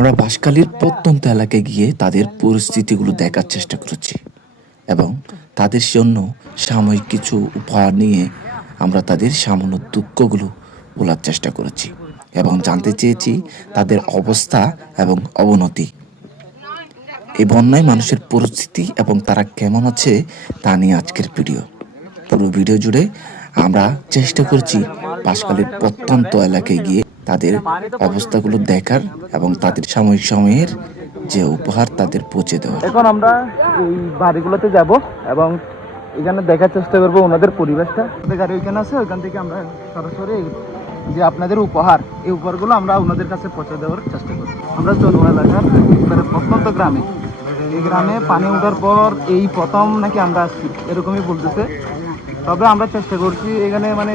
আমরা বাঁশখালীর প্রত্যন্ত এলাকায় গিয়ে তাদের পরিস্থিতিগুলো দেখার চেষ্টা করেছি এবং তাদের জন্য সাময়িক কিছু উপহার নিয়ে আমরা তাদের সামান্য দুঃখগুলো বলার চেষ্টা করেছি এবং জানতে চেয়েছি তাদের অবস্থা এবং অবনতি। এই বন্যায় মানুষের পরিস্থিতি এবং তারা কেমন আছে তা নিয়ে আজকের ভিডিও। পুরো ভিডিও জুড়ে আমরা চেষ্টা করছি বাঁশখালীর প্রত্যন্ত এলাকায় গিয়ে তাদের অবস্থাগুলো দেখার এবং তাদের সাময়িক সময়ের যে উপহার তাদের পৌঁছে দেওয়া। এখন আমরা এই বাড়িগুলোতে যাব এবং এখানে দেখার চেষ্টা করবো ওনাদের পরিবেশটা। গাড়ি ওইখানে আছে, ওইখান থেকে আমরা সরাসরি যে আপনাদের উপহার, এই উপহারগুলো আমরা ওনাদের কাছে পৌঁছে দেওয়ার চেষ্টা করব। আমরা চলুয়া এলাকার প্রত্যন্ত গ্রামে, এই গ্রামে পানি ওঠার পর এই প্রথম নাকি আমরা আসছি এরকমই বলতেছে। তবে আমরা চেষ্টা করছি এখানে মানে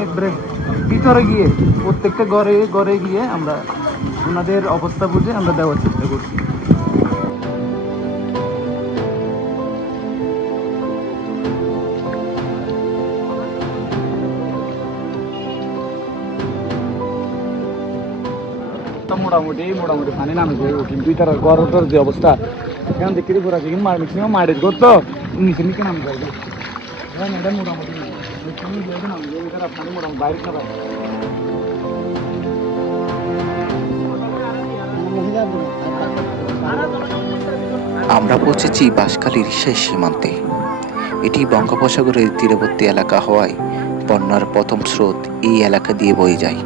ভিতরে গিয়ে প্রত্যেকটা ঘরে ঘরে গিয়ে আমরা ওনাদের অবস্থা বুঝে আমরা দেওয়ার চেষ্টা করছি। মোটামুটি পানি নামে কিন্তু তার গড়টার যে অবস্থা এখান থেকে ঘোরা কিন্তু ম্যাক্সিমাম মাইরেজ করতো নিচে নিচে নামে যাবে। মোটামুটি বাইরে খাবার আমরা পৌঁছেছি বাঁশখালীর শেষ সীমান্তে। এটি বঙ্গোপসাগরের তীরবর্তী এলাকা হওয়ায় বন্যার প্রথম স্রোত এই এলাকা দিয়ে বয়ে যায়।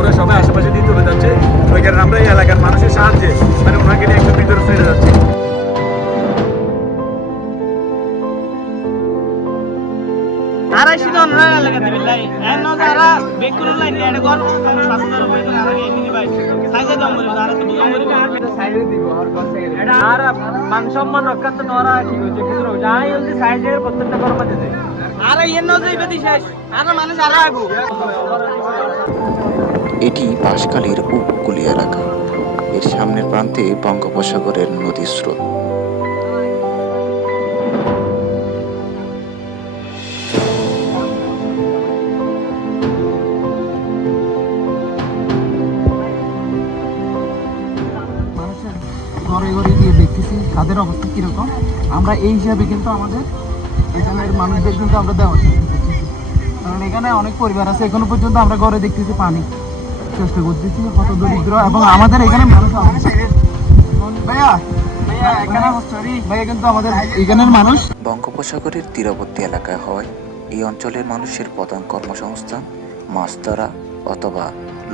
ওরা সবাই আশেপাশে দিয়ে চলে যাচ্ছে, ওই কারণে আমরা এই এলাকার মানুষের সাহায্যে মানে ওনাকে নিয়ে একটু ভিতরে ফিরে যাচ্ছি। মানসম্মান রক্ষার্থে তোরা কি হয়েছে কিছু যাই হচ্ছে সাইজের প্রত্যেকটা কর্মা দিতে আর এর নজরে বেশি শেষ আর মানুষ আর আগু। এটি বাঁশখালীর উপকূলীয় এলাকা। এর সামনের প্রান্তে বঙ্গোপসাগরের নদীর স্রোত। ঘরে ঘরে গিয়ে দেখতেছি তাদের অবস্থা কিরকম। আমরা এই হিসাবে কিন্তু আমাদের এখানের মানুষদের কিন্তু আমরা দেওয়ার চেষ্টা করতেছি, কারণ এখানে অনেক পরিবার আছে এখনো পর্যন্ত আমরা ঘরে দেখতেছি পানি, চেষ্টা করতেছি কত দরিদ্র এবং আমাদের এখানে মানুষ ভাইয়া কিন্তু আমাদের এখানের মানুষ। বঙ্গোপসাগরের তীরবর্তী এলাকায় হয় এই অঞ্চলের মানুষের প্রধান কর্মসংস্থান মাছ ধরা অথবা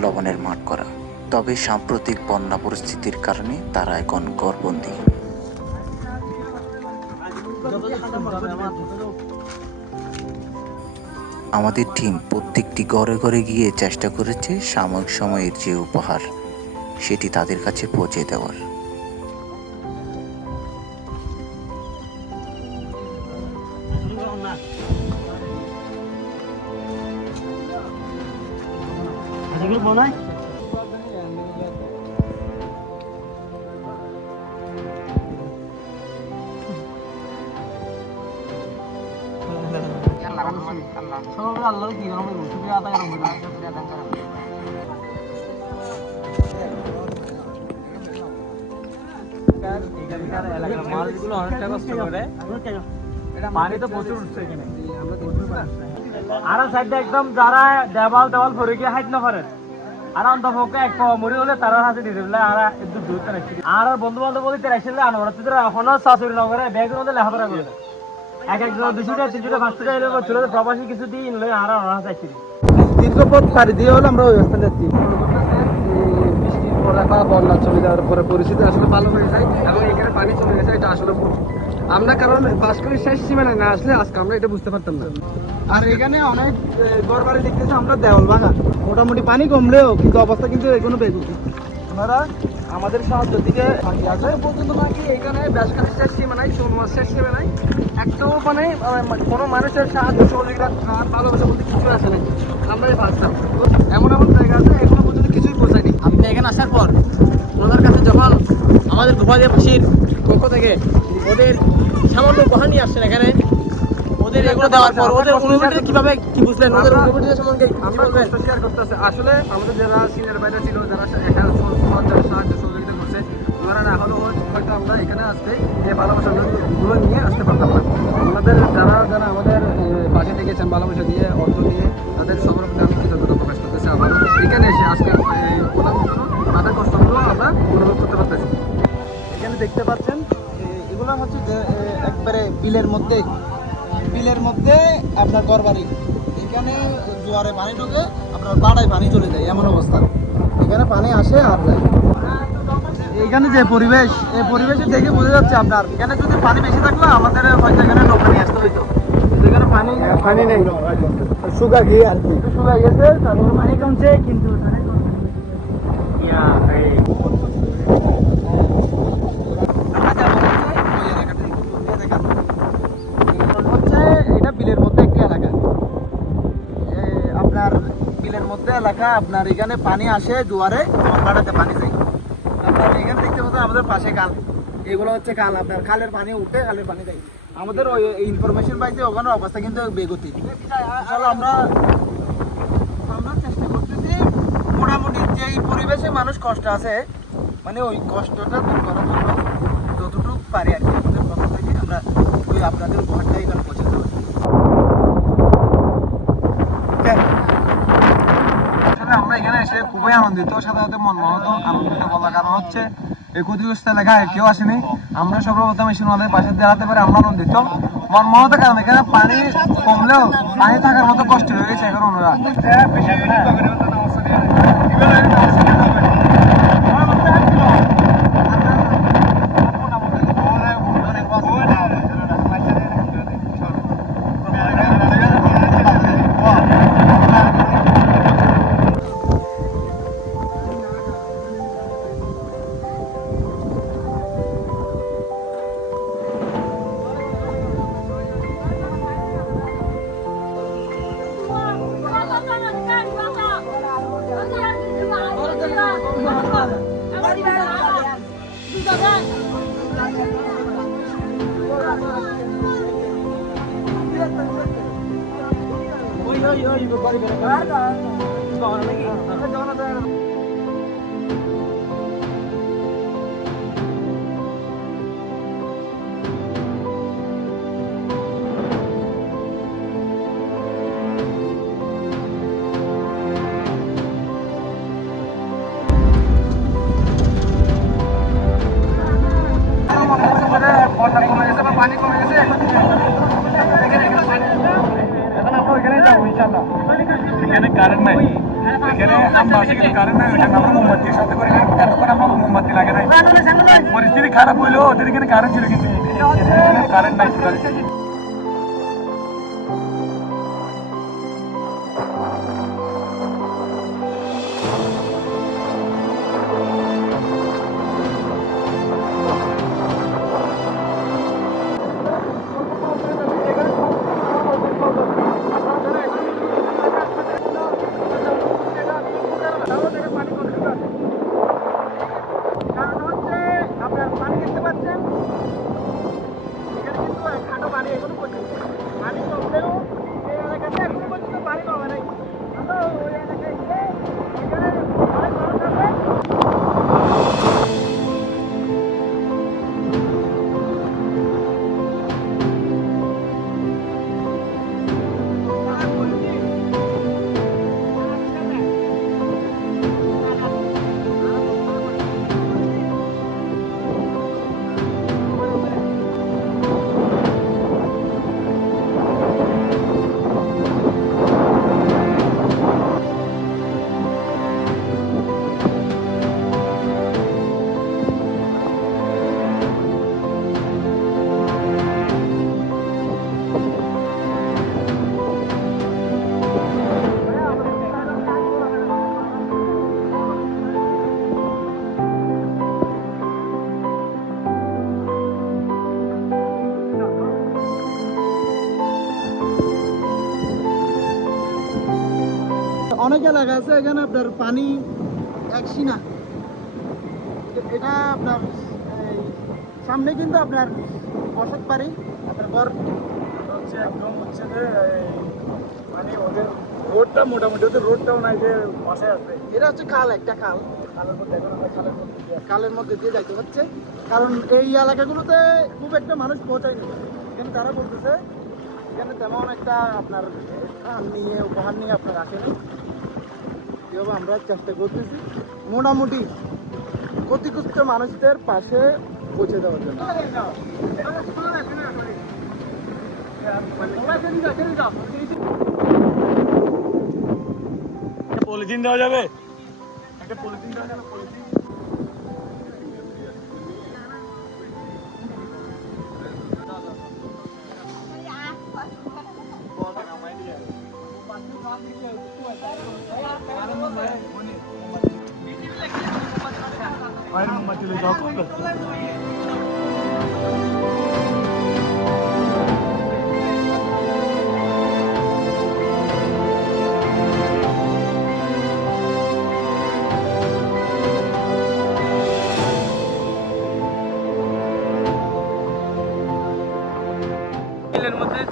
লবণের মাঠ করা। তবে সাম্প্রতিক বন্যা পরিস্থিতির কারণে তারা এখন ঘরবন্দি। আমাদের টিম প্রত্যেকটি ঘরে ঘরে গিয়ে চেষ্টা করেছে সাময়িক সময়ের যে উপহার সেটি তাদের কাছে পৌঁছে দেওয়ার। আল্লাহ কি পানি তো প্রচুর উঠছে এখানে। আর সাইডে একদম যারা দেওয়াল দেওয়াল ভরে গিয়ে হাইট না পারে আর অন্তপক্ষে এক মরি হলে তারা হাতে দিয়ে দিলে আর একটু দূর আর বন্ধু বান্ধব বলতে আসলে আনবার এখনো শাশুড়ি নগরে ব্যাগের মধ্যে লেখাপড়া করে এক একজন 200টা 300টা 500টা এলে চলে প্রবাসী কিছু দিই নলে আর চাইছি দীর্ঘ পথ পাড়ি দিয়ে হলে আমরা ওই অবস্থান যাচ্ছি। পরে বা বন্যা চলে যাওয়ার পরে পরিস্থিতি আসলে ভালো হয়ে যায় এবং এখানে পানি চলে গেছে, এটা আসলে ভুল। আমরা কারণ বাঁশখালীর শেষ সীমানায় না আসলে আজকে আমরা এটা বুঝতে পারতাম না। আর এখানে অনেক ঘর বাড়ি দেখতেছি আমরা দেওয়াল ভাঙা, মোটামুটি পানি কমলেও কিন্তু অবস্থা কিন্তু এখনো বেগুতি। ওনারা আমাদের সাহায্য দিকে আছে পর্যন্ত নাকি এখানে বাঁশখালীর শেষ সীমানায়, সোনমার শেষ সীমানায় একটাও মানে কোনো মানুষের সাহায্য সহযোগিতা আর ভালোবাসা বলতে কিছু আসে নাই। আমরাই ভাবতাম এমন এমন জায়গা আছে এখনো পর্যন্ত কিছুই পৌঁছায়নি। আপনি এখানে আসার পর ওনার কাছে যখন আমাদের গোপালবাসীর পক্ষ থেকে ওদের সামান্য উপহার নিয়ে আসছেন এখানে, ওদের এগুলো দেওয়ার পর ওদের অনুভূতিটা কিভাবে কি বুঝলেন, ওদের অনুভূতিটা সম্পর্কে কি আমরা বলবেন? কষ্ট শেয়ার করতেছে। আসলে আমাদের যারা সিনিয়র বাইরে ছিল, যারা এখানে যারা সাহায্য সহযোগিতা করছে, ওনারা না হলেও হয়তো আমরা এখানে আসতে এই ভালোবাসাগুলো নিয়ে আসতে পারতাম না। আমাদের যারা যারা আমাদের পাশে থেকেছেন ভালোবাসা দিয়ে, অর্থ দিয়ে, তাদের সবার প্রতি আমি কৃতজ্ঞতা প্রকাশ করতেছি। আবার এখানে এসে আজকে তাদের কষ্টগুলো আমরা অনুভব করতে পারতেছি। এখানে দেখতে পাচ্ছেন এগুলো হচ্ছে যে একবারে বিলের মধ্যে আপনার ঘরবাড়ি, এখানে জোয়ারে পানি ঢুকে আপনার পাড়ায় পানি চলে যায় এমন অবস্থা। এখানে পানি আসে আর যায়। এখানে যে পরিবেশ, এই পরিবেশে দেখে বোঝা যাচ্ছে আপনার এখানে যদি পানি বেশি থাকলে আমাদের হয়তো এখানে নৌকা নিয়ে আসতে হইতো। এখানে পানি নেই, শুকা গিয়ে আর কি শুকা গেছে, তারপরে পানি কমছে কিন্তু এটা বিলের মধ্যে একটা এলাকা, আপনার বিলের মধ্যে এলাকা। আপনার এখানে পানি আসে জোয়ারে, পাড়াতে পানি যায়। আপনার এখানে দেখতে পাচ্ছেন আমাদের পাশে খাল, এগুলো হচ্ছে খাল। আপনার খালের পানি উঠে খালের পানি যায়। আমাদের ওই ইনফরমেশন পাইছে ওখানে অবস্থা কিন্তু বেগতি। আমরা চেষ্টা করতেছি মোটামুটি যে এই পরিবেশে মানুষ কষ্ট আছে, মানে ওই কষ্টটা দূর করার জন্য যতটুকু পারি আর কি আমাদের পক্ষ থেকে আমরা ওই আপনাদের উপহারটা এখানে পৌঁছে দেবো। আসলে আমরা এখানে এসে খুবই আনন্দিত, সাথে সাথে মনমোহিত। আনন্দিত বলার কারণ হচ্ছে এই ক্ষতিগ্রস্ত এলাকায় কেউ আসেনি, আমরা সর্বপ্রথম এসে ওনাদের পাশে দাঁড়াতে পারে আমরা আনন্দিত। মনমোহিত কারণ এখানে পানি কমলেও পানি থাকার মতো কষ্ট হয়ে গেছে এখন ওনারা। বন্যা কমে গেছে বা পানি কমে গেছে, এখন আমরা ওইখানে যাবো ইনশাল্লাহ। এখানে কারেন্ট নাই, এখানে আমরা আছে কিন্তু কারেন্ট নাই। ওইখানে আমরা মোমবাতির সাথে করে এতক্ষণ আমরা মোমবাতি লাগে নাই। পরিস্থিতি খারাপ হইলেও ওদের এখানে কারেন্ট ছিল, কিন্তু কারেন্ট নাই। আপনার পানি দেখতে পাচ্ছেন, এখানে কিন্তু খাটো পানি, অনেক এলাকা আছে এখানে আপনার পানি একশি না। এটা আপনার সামনে কিন্তু আপনার বসত বাড়ি, আপনার ঘর হচ্ছে একদম হচ্ছে যে মানে ওদের রোডটা মোটামুটি ওদের রোডটাও নাই যে বাসায় আসবে। এটা হচ্ছে খাল, একটা খাল, খালের মধ্যে দিয়ে যাইতে হচ্ছে, কারণ এই এলাকাগুলোতে খুব একটা মানুষ পৌঁছায়নি। এখানে তারা বলতেছে এখানে তেমন একটা আপনার উপহার নিয়ে আপনার আসেনি। এভাবে আমরা চেষ্টা করতেছি মোটামুটি ক্ষতিগ্রস্ত মানুষদের পাশে পৌঁছে দেওয়ার জন্য। পলিথিন দেওয়া যাবে, একটা পলিথিন দেওয়া যাবে, পলিথিন।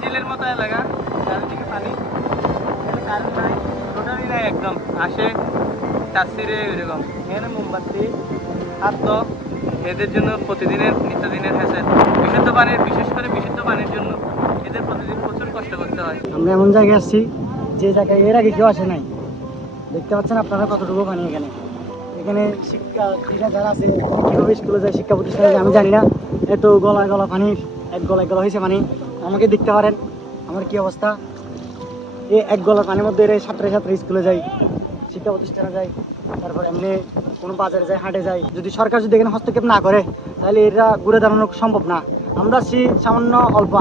জিলের মতো এলাকা, চারিদিকে পানি, এখানে কারেন্ট নাই, টোটালি নাই একদম। আসে চাষিরে এরকম, এখানে মোমবাতি খাদ্য এদের জন্য প্রতিদিনের নিত্যদিনের হ্যাসেল। বিশুদ্ধ পানির, বিশেষ করে বিশুদ্ধ পানির জন্য এদের প্রতিদিন প্রচুর কষ্ট করতে হয়। আমরা এমন জায়গায় আসছি যে জায়গায় এর আগে কেউ আসে নাই। দেখতে পাচ্ছেন আপনারা কতটুকু পানি এখানে। এখানে শিক্ষার্থীরা যারা আছে কীভাবে স্কুলে যায়, শিক্ষা প্রতিষ্ঠানে যায় আমি জানি না। এত গলায় গলা পানি, এক গলা হয়েছে পানি। আমাকে দেখতে পারেন আমার কি অবস্থা। এই এক গলা পানির মধ্যে এরা ছাত্রে স্কুলে যায়, শিক্ষা প্রতিষ্ঠানে যায়, তারপর এমনি কোনো বাজারে যায়, হাটে যায়। যদি সরকার যদি এখানে হস্তক্ষেপ না করে তাহলে এরা ঘুরে দাঁড়ানো সম্ভব না। আমরা আসছি সামান্য অল্প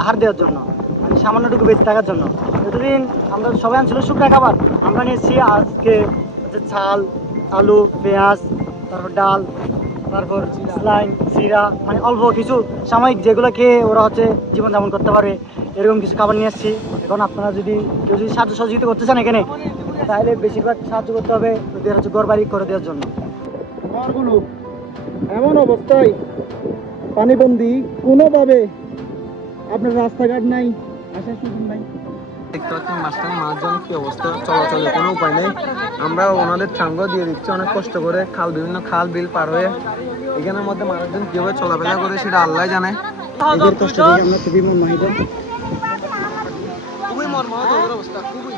আহার দেওয়ার জন্য, মানে সামান্যটুকু বেঁচে থাকার জন্য। এতদিন আমরা সবাই আনছিল শুকনো খাবার, আমরা নিয়েছি আজকে হচ্ছে চাল, আলু, পেঁয়াজ, তারপর ডাল, তারপর স্লাইম, জিরা, মানে অল্প কিছু সাময়িক যেগুলো খেয়ে ওরা হচ্ছে জীবনযাপন করতে পারে, এরকম কিছু খাবার নিয়ে আসছি। এখন আপনারা যদি কেউ যদি সাহায্য সহযোগিতা করতে চান এখানে, তাহলে বেশিরভাগ সাহায্য করতে হবে ওদের হচ্ছে ঘর বাড়ি করে দেওয়ার জন্য। ঘরগুলো এমন অবস্থায় পানিবন্দি, কোনোভাবে আপনার রাস্তাঘাট নাই, আসার সুযোগ নাই। দেখতে পাচ্ছেন মাঝখানে মানুষজন কি অবস্থা, চলাচলের কোনো উপায় নেই। আমরা ওনাদের সঙ্গ দিয়ে দিচ্ছি অনেক কষ্ট করে, বিভিন্ন খাল বিল পার হয়ে। এখানের মধ্যে মানুষজন কিভাবে চলাফেরা করে সেটা আল্লাহ জানে। এদের কষ্ট দেখে আমরা খুবই মর্মাহিত। খুবই মর্মাহত অবস্থা, খুবই।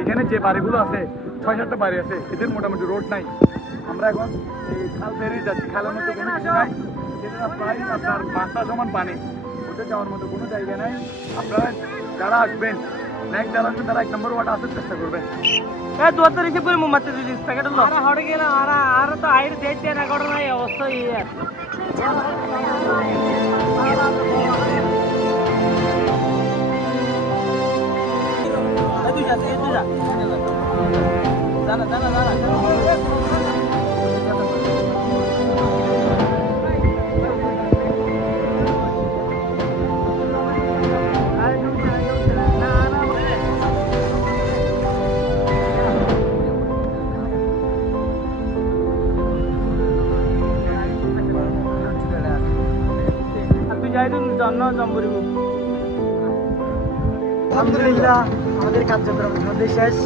এখানে যে বাড়িগুলো আছে 6-7টা বাড়ি আছে, এদের মোটামুটি রোড নাই। আমরা এখন এই খাল পেরিয়ে যাচ্ছি, খালের মধ্যে কোনো কিছু নাই। সেটা প্রায় আপনার মাথা সমান পানি, ওদের যাওয়ার মতো কোনো জায়গা নাই। আপনারা যারা আসবেন, নেক্সট যারা আসবেন তারা 1 নম্বর ওয়ার্ড আসার চেষ্টা করবেন। দুয়ার তো রিসিভ করে মোমবাতি দিস প্যাকেট হলো আরে হড়ে গেল আর তো আইরে দেখতে না করো না এই অবস্থা ইয়ে জানা জানা জানা আলহামদুলিল্লাহ আমাদের কার্যক্রম মধ্যে শেষ।